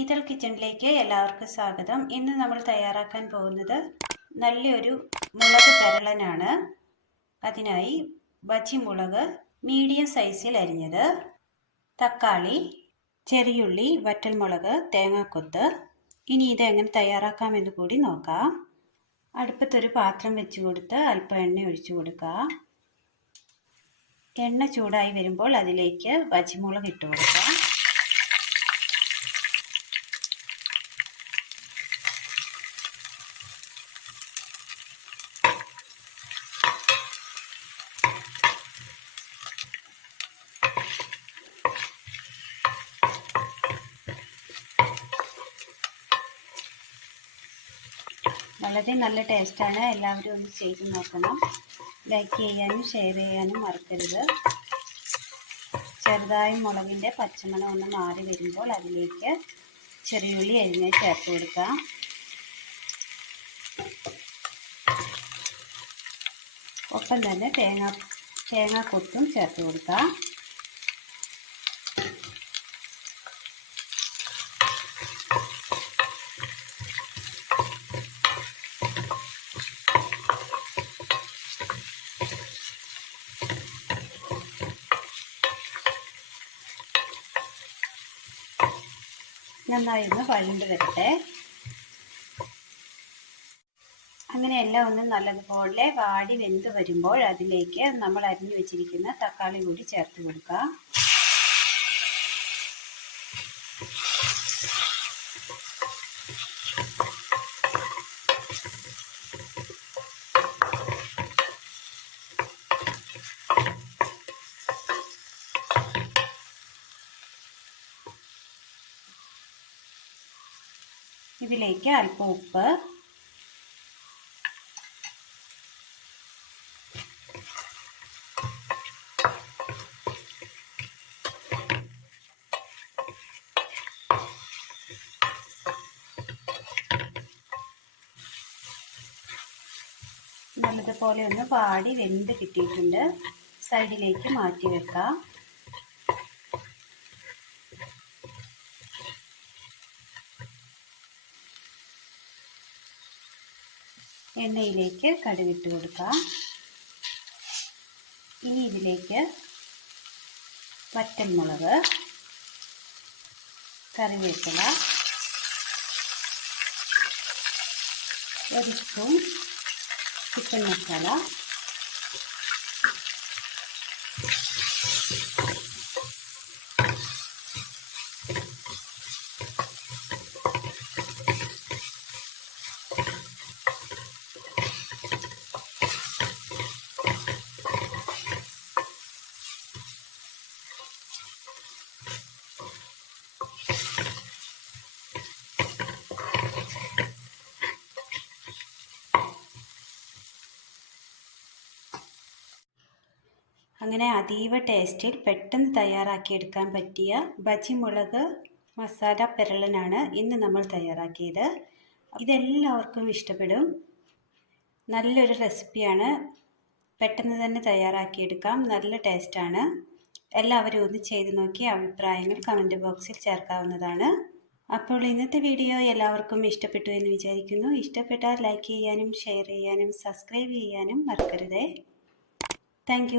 Ethyl കിച്ചണിലേക്ക് എല്ലാവർക്കും സ്വാഗതം. ഇന്ന് നമ്മൾ തയ്യാറാക്കാൻ പോകുന്നത് നല്ലൊരു മുളക് പെരളനാണ് അതിനായി ബജി മുളക് മീഡിയം സൈസിൽ അരിഞ്ഞത്. തക്കാളി ചെറിയുള്ളി വറ്റൽമുളക് തേങ്ങാക്കൊത്ത്. ഇനി ഇത് എങ്ങനെ തയ്യാറാക്കാമെന്ന് കൂടി നോക്കാം. അടുപ്പത്തൊരു പാത്രം വെച്ച് കൊടുത്ത് അല്പം എണ്ണ ഒഴിച്ചു കൊടുക്കുക. എണ്ണ ചൂടായി വരുമ്പോൾ അതിലേക്ക് ബജിമുളക് ഇട്ട് കൊടുക്കുക വളരെ നല്ല ടേസ്റ്റാണ്. എല്ലാവരും ഒന്ന് ചെയ്ത് നോക്കണം. ലൈക്ക് ചെയ്യാനും ഷെയർ ചെയ്യാനും മറക്കരുത്. ചെറുതായി മുളകിന്റെ പച്ചമണം ഒന്ന് മാറി വരുമ്പോൾ അതിലേക്ക് ചെറിയുള്ളി അരിഞ്ഞ് ചേർത്ത് കൊടുക്കാം. ഒപ്പം തന്നെ തേങ്ങ തേങ്ങാക്കൊത്തും ചേർത്ത് കൊടുക്കാം. നന്നായി ഒന്ന് വഴണ്ട് വരട്ടെ. അങ്ങനെ എല്ലാം ഒന്ന് നല്ലതുപോലെ വാടി വെന്ത് വരുമ്പോൾ അതിലേക്ക് നമ്മൾ അരിഞ്ഞു വെച്ചിരിക്കുന്ന തക്കാളി കൂടി ചേർത്ത് കൊടുക്കാം. ഇതിലേക്ക് അല്പം ഉപ്പ്. നല്ലതുപോലെ ഒന്ന് പാടി വെന്ത് കിട്ടിയിട്ടുണ്ട്. സൈഡിലേക്ക് മാറ്റി വെക്കാം. എണ്ണയിലേക്ക് കടുകിട്ട് കൊടുക്കാം. ഇനി ഇതിലേക്ക് വറ്റൽമുളക് കറിവേപ്പില ഒരു സ്പൂൺ ചിക്കൻ മസാല അങ്ങനെ അതീവ ടേസ്റ്റിൽ പെട്ടെന്ന് തയ്യാറാക്കിയെടുക്കാൻ പറ്റിയ ബജി മുളക് മസാല പെരളനാണ് ഇന്ന് നമ്മൾ തയ്യാറാക്കിയത്. ഇതെല്ലാവർക്കും ഇഷ്ടപ്പെടും. നല്ലൊരു റെസിപ്പിയാണ്. പെട്ടെന്ന് തന്നെ തയ്യാറാക്കിയെടുക്കാം. നല്ല ടേസ്റ്റാണ്. എല്ലാവരും ഒന്ന് ചെയ്ത് നോക്കി അഭിപ്രായങ്ങൾ കമന്റ് ബോക്സിൽ ചേർക്കാവുന്നതാണ്. അപ്പോൾ ഇന്നത്തെ വീഡിയോ എല്ലാവർക്കും ഇഷ്ടപ്പെട്ടു എന്ന് വിചാരിക്കുന്നു. ഇഷ്ടപ്പെട്ടാൽ ലൈക്ക് ചെയ്യാനും ഷെയർ ചെയ്യാനും സബ്സ്ക്രൈബ് ചെയ്യാനും മറക്കരുതേ. താങ്ക്